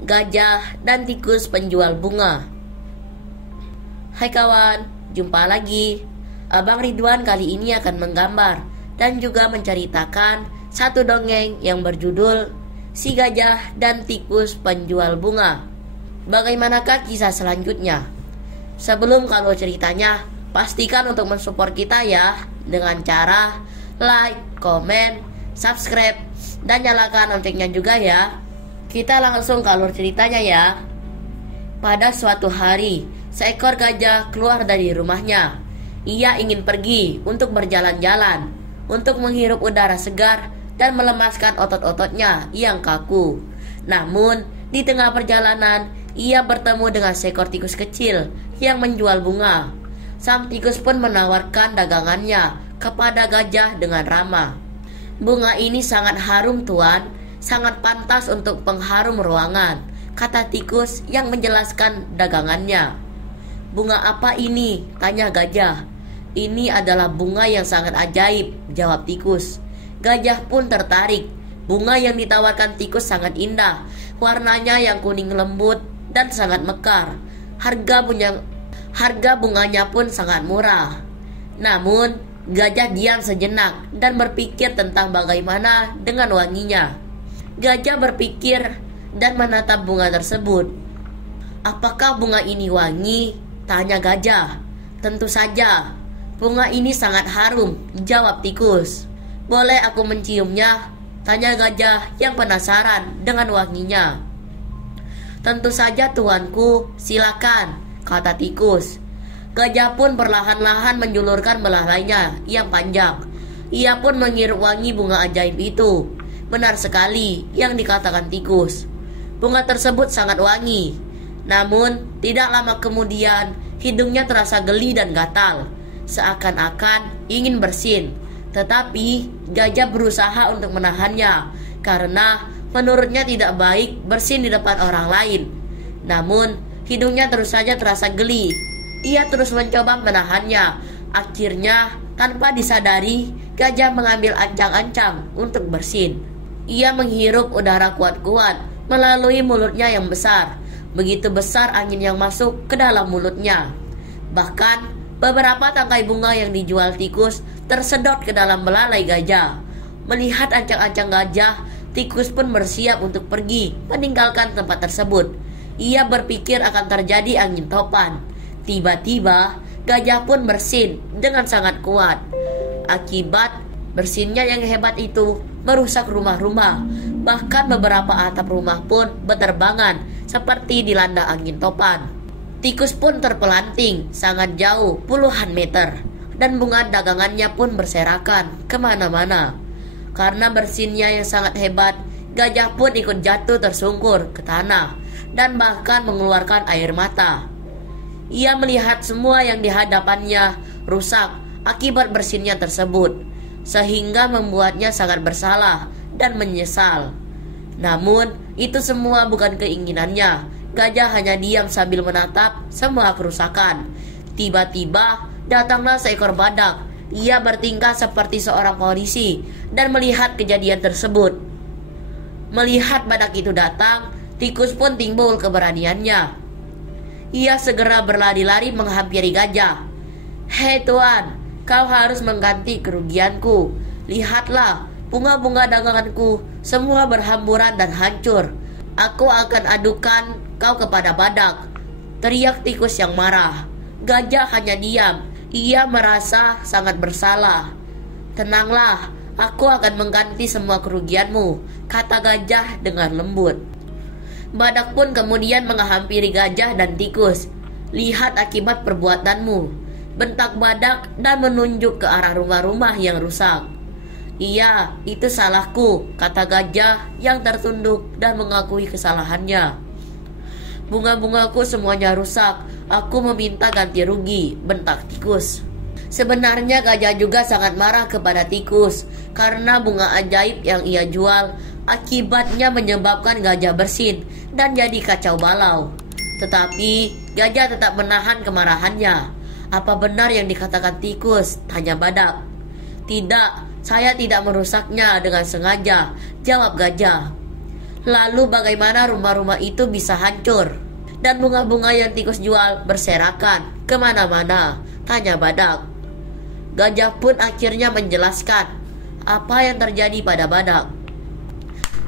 Gajah dan Tikus Penjual Bunga. Hai kawan, jumpa lagi. Abang Ridwan kali ini akan menggambar dan juga menceritakan satu dongeng yang berjudul Si Gajah dan Tikus Penjual Bunga. Bagaimanakah kisah selanjutnya? Sebelum kalau ceritanya, pastikan untuk mensupport kita ya, dengan cara like, komen, subscribe, dan nyalakan loncengnya juga ya. Kita langsung ke alur ceritanya ya. Pada suatu hari, seekor gajah keluar dari rumahnya. Ia ingin pergi untuk berjalan-jalan, untuk menghirup udara segar dan melemaskan otot-ototnya yang kaku. Namun, di tengah perjalanan, ia bertemu dengan seekor tikus kecil yang menjual bunga. Sang tikus pun menawarkan dagangannya kepada gajah dengan ramah. "Bunga ini sangat harum tuan, sangat pantas untuk pengharum ruangan," kata tikus yang menjelaskan dagangannya. "Bunga apa ini?" tanya gajah. "Ini adalah bunga yang sangat ajaib," jawab tikus. Gajah pun tertarik. Bunga yang ditawarkan tikus sangat indah, warnanya yang kuning lembut dan sangat mekar. Harga bunganya pun sangat murah. Namun, gajah diam sejenak dan berpikir tentang bagaimana dengan wanginya. Gajah berpikir dan menatap bunga tersebut. "Apakah bunga ini wangi?" tanya gajah. "Tentu saja, bunga ini sangat harum," jawab tikus. "Boleh aku menciumnya?" tanya gajah yang penasaran dengan wanginya. "Tentu saja tuanku, silakan," kata tikus. Gajah pun perlahan-lahan menjulurkan belalainya yang panjang. Ia pun menghirup wangi bunga ajaib itu. Benar sekali yang dikatakan tikus. Bunga tersebut sangat wangi. Namun, tidak lama kemudian, hidungnya terasa geli dan gatal, seakan-akan ingin bersin. Tetapi, gajah berusaha untuk menahannya, karena menurutnya tidak baik bersin di depan orang lain. Namun, hidungnya terus saja terasa geli. Ia terus mencoba menahannya. Akhirnya, tanpa disadari, gajah mengambil ancang-ancang untuk bersin. Ia menghirup udara kuat-kuat melalui mulutnya yang besar. Begitu besar angin yang masuk ke dalam mulutnya. Bahkan, beberapa tangkai bunga yang dijual tikus tersedot ke dalam belalai gajah. Melihat ancang-ancang gajah, tikus pun bersiap untuk pergi meninggalkan tempat tersebut. Ia berpikir akan terjadi angin topan. Tiba-tiba, gajah pun bersin dengan sangat kuat. Akibat bersinnya yang hebat itu merusak rumah-rumah. Bahkan beberapa atap rumah pun berterbangan seperti dilanda angin topan. Tikus pun terpelanting sangat jauh, puluhan meter. Dan bunga dagangannya pun berserakan kemana-mana. Karena bersinnya yang sangat hebat, gajah pun ikut jatuh tersungkur ke tanah dan bahkan mengeluarkan air mata. Ia melihat semua yang dihadapannya rusak akibat bersinnya tersebut, sehingga membuatnya sangat bersalah dan menyesal. Namun, itu semua bukan keinginannya. Gajah hanya diam sambil menatap semua kerusakan. Tiba-tiba, datanglah seekor badak. Ia bertingkah seperti seorang polisi dan melihat kejadian tersebut. Melihat badak itu datang, tikus pun timbul keberaniannya. Ia segera berlari-lari menghampiri gajah. "Hei tuan, kau harus mengganti kerugianku. Lihatlah, bunga-bunga daganganku semua berhamburan dan hancur. Aku akan adukan kau kepada badak," teriak tikus yang marah. Gajah hanya diam. Ia merasa sangat bersalah. "Tenanglah, aku akan mengganti semua kerugianmu," kata gajah dengan lembut. Badak pun kemudian menghampiri gajah dan tikus. "Lihat akibat perbuatanmu," bentak badak dan menunjuk ke arah rumah-rumah yang rusak. "Iya, itu salahku," kata gajah yang tertunduk dan mengakui kesalahannya. "Bunga-bungaku semuanya rusak. Aku meminta ganti rugi," bentak tikus. Sebenarnya gajah juga sangat marah kepada tikus karena bunga ajaib yang ia jual akibatnya menyebabkan gajah bersin dan jadi kacau balau. Tetapi gajah tetap menahan kemarahannya. "Apa benar yang dikatakan tikus?" tanya badak. "Tidak, saya tidak merusaknya dengan sengaja," jawab gajah. Lalu bagaimana rumah-rumah itu bisa hancur? Dan bunga-bunga yang tikus jual berserakan kemana-mana? Tanya badak. Gajah pun akhirnya menjelaskan apa yang terjadi pada badak.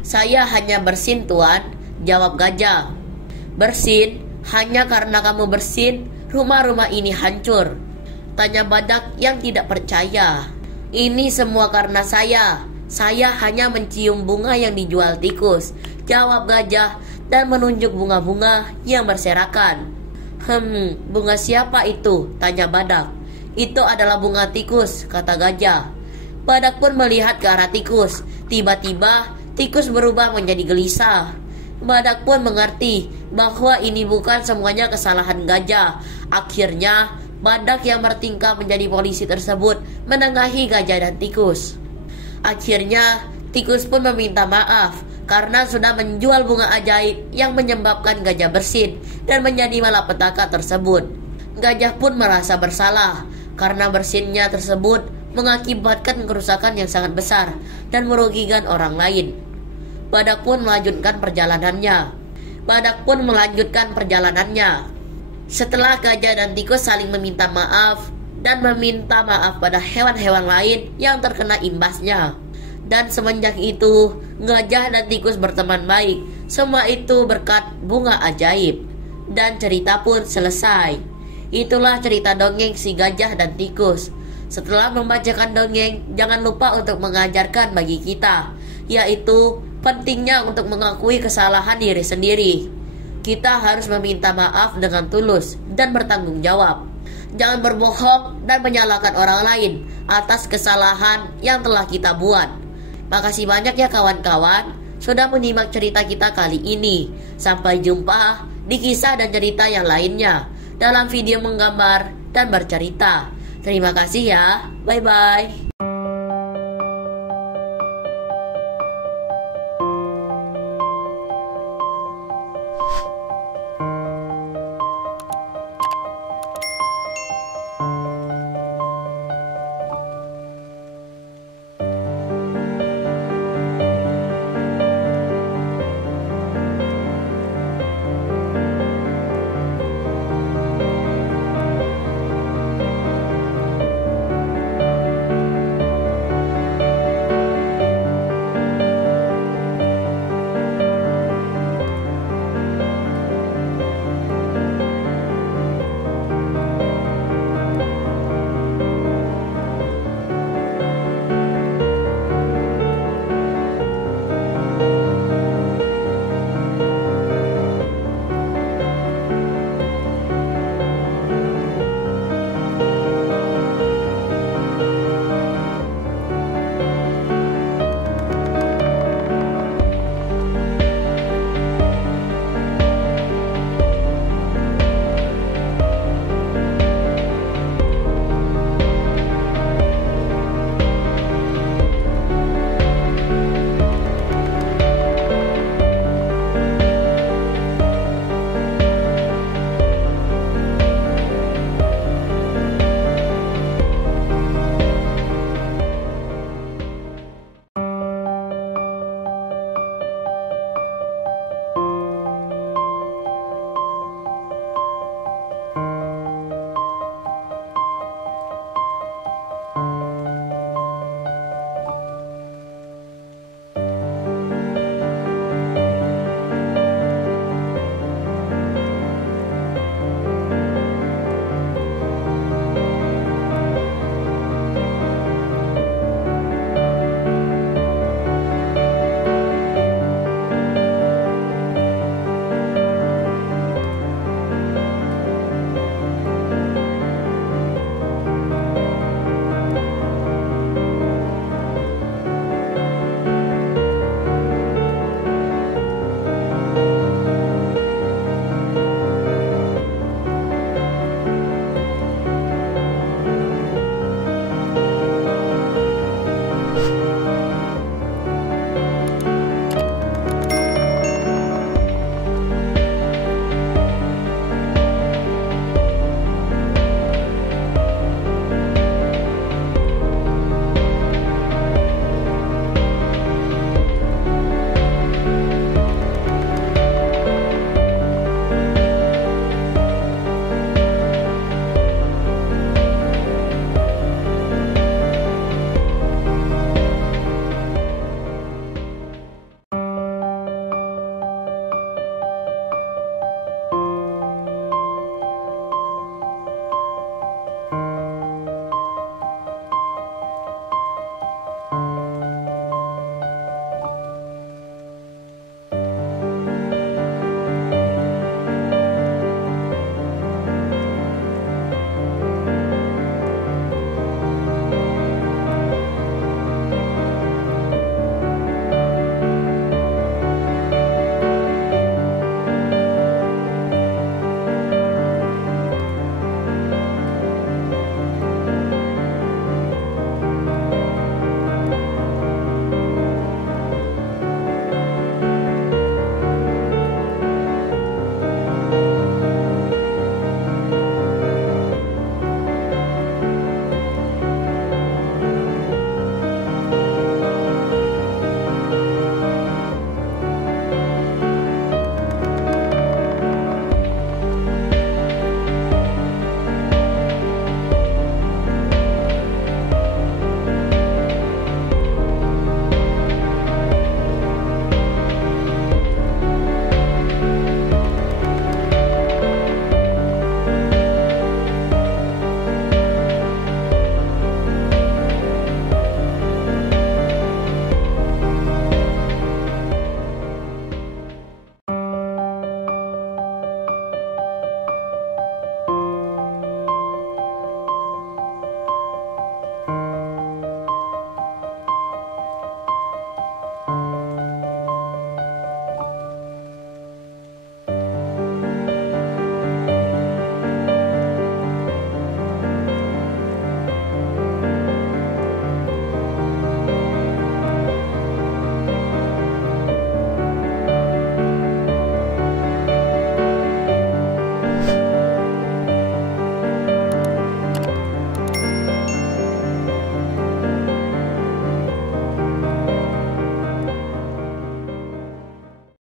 Saya hanya bersin tuan, jawab gajah. Bersin? Hanya karena kamu bersin, rumah-rumah ini hancur? Tanya badak yang tidak percaya. Ini semua karena saya. Saya hanya mencium bunga yang dijual tikus, jawab gajah dan menunjuk bunga-bunga yang berserakan. Bunga siapa itu? Tanya badak. Itu adalah bunga tikus, kata gajah. Badak pun melihat ke arah tikus. Tiba-tiba tikus berubah menjadi gelisah. Badak pun mengerti bahwa ini bukan semuanya kesalahan gajah. Akhirnya badak yang bertingkah menjadi polisi tersebut menengahi gajah dan tikus. Akhirnya tikus pun meminta maaf karena sudah menjual bunga ajaib yang menyebabkan gajah bersin dan menjadi malapetaka tersebut. Gajah pun merasa bersalah karena bersinnya tersebut mengakibatkan kerusakan yang sangat besar dan merugikan orang lain. Badak pun melanjutkan perjalanannya. Setelah gajah dan tikus saling meminta maaf dan meminta maaf pada hewan-hewan lain yang terkena imbasnya. Dan semenjak itu, gajah dan tikus berteman baik. Semua itu berkat bunga ajaib. Dan cerita pun selesai. Itulah cerita dongeng si gajah dan tikus. Setelah membacakan dongeng, jangan lupa untuk mengajarkan bagi kita, yaitu pentingnya untuk mengakui kesalahan diri sendiri. Kita harus meminta maaf dengan tulus dan bertanggung jawab. Jangan berbohong dan menyalahkan orang lain atas kesalahan yang telah kita buat. Makasih banyak ya kawan-kawan sudah menyimak cerita kita kali ini. Sampai jumpa di kisah dan cerita yang lainnya dalam video menggambar dan bercerita. Terima kasih ya. Bye-bye.